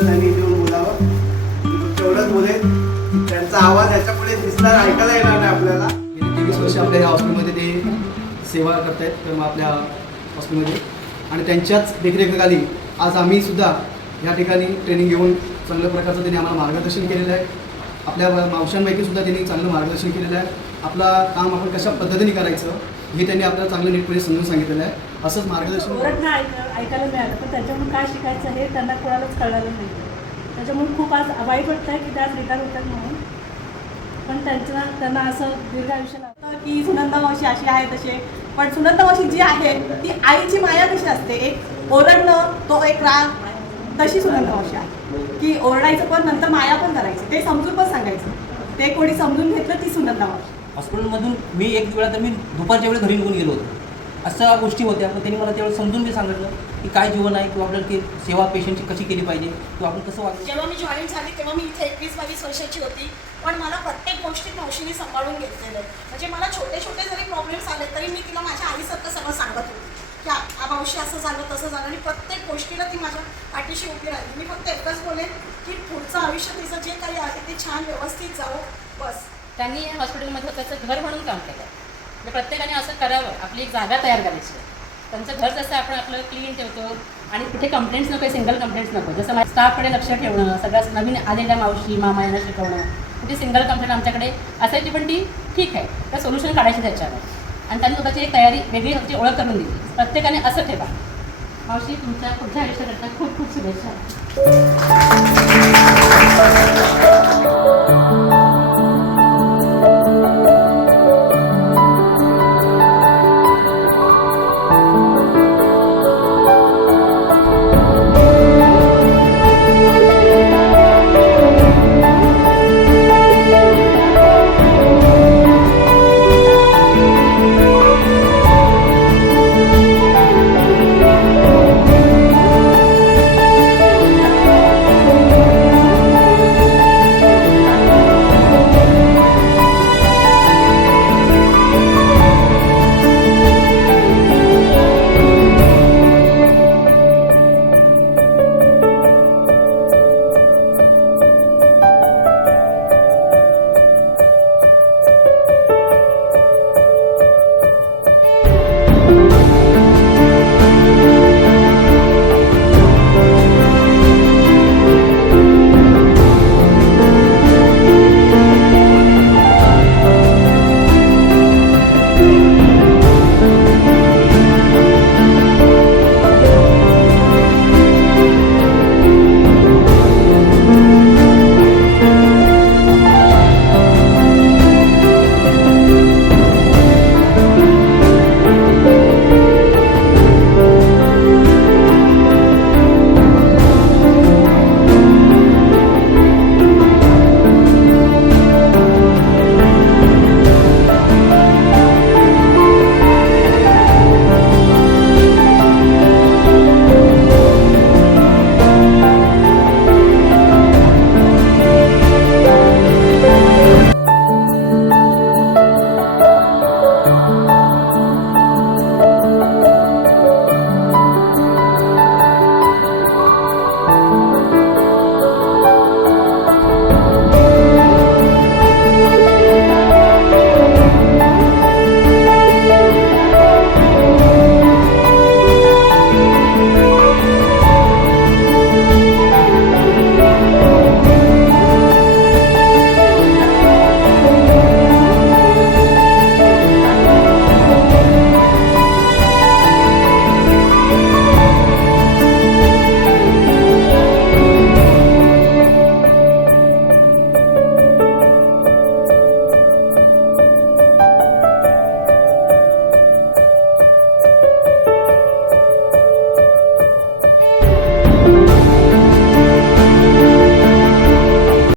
सुद्धा त्यांनी इथे येऊन बोलावं. तेवढंच बोलेल, त्यांचा आवाज याच्यापुढे दिसणार ऐकायला येणार नाही आपल्याला. 23 वर्ष आपल्या या हॉस्पिटलमध्ये ते सेवा करतायत किंवा आपल्या हॉस्पिटलमध्ये, आणि त्यांच्याच देखरेखीखाली आज आम्ही सुद्धा या ठिकाणी ट्रेनिंग घेऊन चांगल्या प्रकारचं त्यांनी आम्हाला मार्गदर्शन केलेलं आहे. आपल्या मावशांपैकी सुद्धा त्यांनी चांगलं मार्गदर्शन केलेलं आहे. आपला काम आपण कशा पद्धतीने करायचं हे त्यांनी आपल्याला चांगलं नीटपणे समजून सांगितलेलं आहे. असंच मार्गदर्शन ओरडणं ऐकायला मिळालं, पण त्याच्याकडून काय शिकायचं हे त्यांना कोणालाच कळालं नाही. त्याच्यामुळे खूप आज वाईट वाटतं आहे की त्या रिटायर होतात म्हणून, पण त्यांना असं दीर्घ आयुष्य लागतं की सुनंदा मावशी अशी आहे तसे. पण सुनंदा मावशी जी आहे ती आईची माया कशी असते, एक ओरडणं तो एक राग, तशी सुनंदा मावशी आहे की ओरडायचं पण नंतर माया पण करायची, ते समजून पण सांगायचं. ते कोणी समजून घेतलं ती सुनंदा मावशी. हॉस्पिटलमधून मी एक वेळा तर मी दुपारच्या वेळेस घरी निघून गेलो होतो. अशा गोष्टी होत्या, पण त्यांनी मला त्यावेळेस समजून मी सांगितलं की काय जीवन आहे किंवा आपल्याला की सेवा पेशंटची कशी केली पाहिजे किंवा आपण कसं वागलं. जेव्हा मी जॉईन झाली तेव्हा मी इथे 21-22 वर्षाची होती, पण मला प्रत्येक गोष्टी मावशीने सांभाळून घेतलेलं. म्हणजे मला छोटे छोटे जरी प्रॉब्लेम्स आले तरी मी तिला माझ्या आईसारखं सगळं सांगत होते की मावशी असं झालं तसं झालं, आणि प्रत्येक गोष्टीला ती माझ्या पाठीशी उभी राहिली. मी फक्त एकच बोलेन की पुढचं आयुष्य तिचं जे काही आहे ते छान व्यवस्थित जावं, बस. त्यांनी या हॉस्पिटलमध्ये त्याचं घर म्हणून काम केलं. म्हणजे प्रत्येकाने असं करावं, आपली एक जागा तयार करायची. त्यांचं घर जसं आपण आपलं क्लीन ठेवतो आणि कुठे कंप्लेंट्स नको, सिंगल कंप्लेंट्स नको. जसं माझ्या स्टाफकडे लक्ष ठेवणं, सगळ्यात नवीन आलेल्या मावशी मामा यांना शिकवणं. कुठे सिंगल कंप्लेंट आमच्याकडे असायची पण ती ठीक आहे, तर सोल्युशन काढायचं त्याच्यावर. आणि त्यांनी स्वतःची एक तयारी वेगळी त्याची ओळख करून दिली. प्रत्येकाने असं ठेवा. मावशी तुमच्या पुढच्या आयुष्याकरता खूप खूप शुभेच्छा.